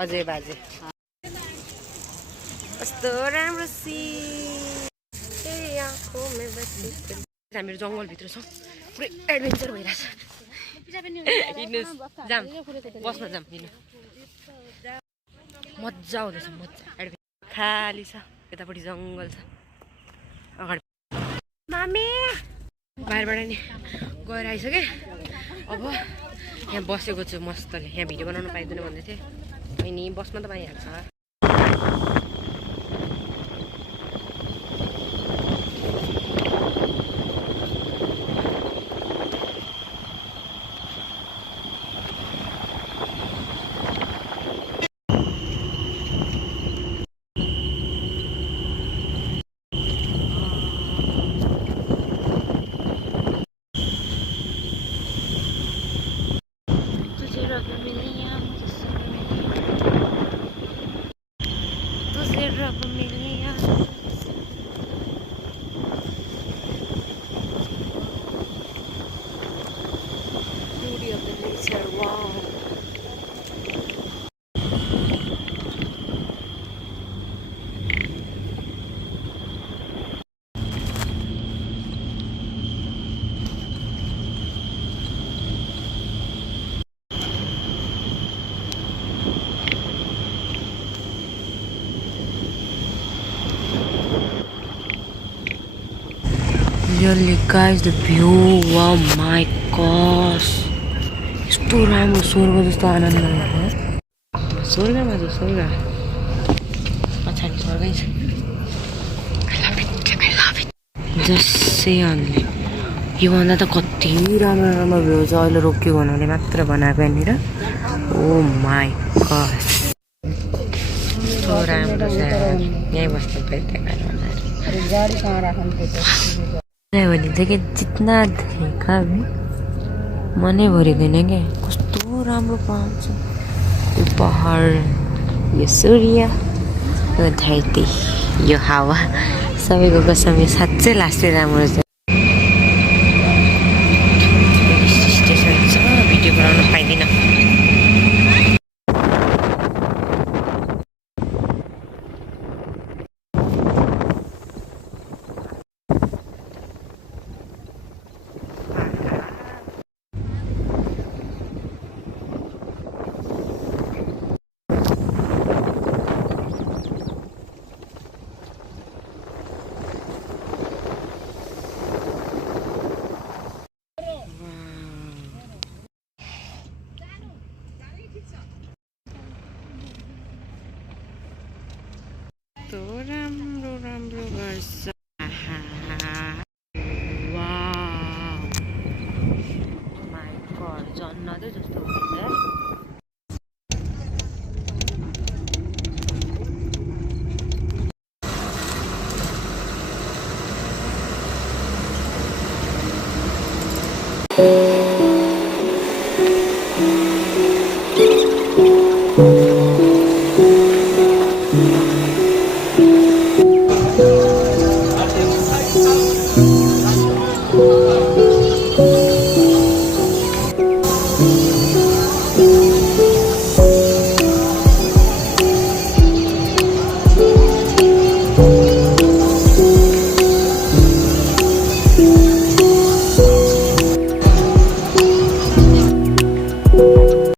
अजय बाजे कस्तो राम्रो सिन हामीहरू जङ्गलभित्र छौँ पुरै एडभेन्चर भइरहेछ हिँड्नुहोस् जाम बस्न जाम हिँड्नु मजा आउँदैछ मजा एडभेन्चर खाली छ यतापट्टि जङ्गल छ अगाडि मामे बाहिरबाट नि गएर आइसकेँ अब यहाँ बसेको छु मस्तले यहाँ भिडियो बनाउनु पाइँदैन भन्दै थिएँ अनि बस्न त पाइहाल्छ Really guys, the view, wow my gosh, यस्तो राम्रो स्वर्ग जस्तो आनन्द आयो स्वर्गमा जो स्वर्ग पछाडि स्वर्गै छ I love it जसै अन्ले योभन्दा त कति राम्रो राम्रो भ्यू छ अहिले रोक्यो भन्नाले मात्र बनाएको यहाँनिर ओ माई गॉड यस्तो राम्रो छ यहीँ बस्नु पऱ्यो त्यहाँ गाडी कहाँ राख्नु पर्छ भने चाहिँ कि जितना देखा भी मनै भरिँदैन क्या कस्तो राम्रो पाउँछ यो पहाड यो सूर्य यो धरती यो हावा सबैको कसम यो साँच्चै लास्टै राम्रो छ स्टेसन छ भिडियो बनाउन पाइँदिनँ राम्रो राम्रो गर्छ वाउ माई गॉड जन्नतै जस्तो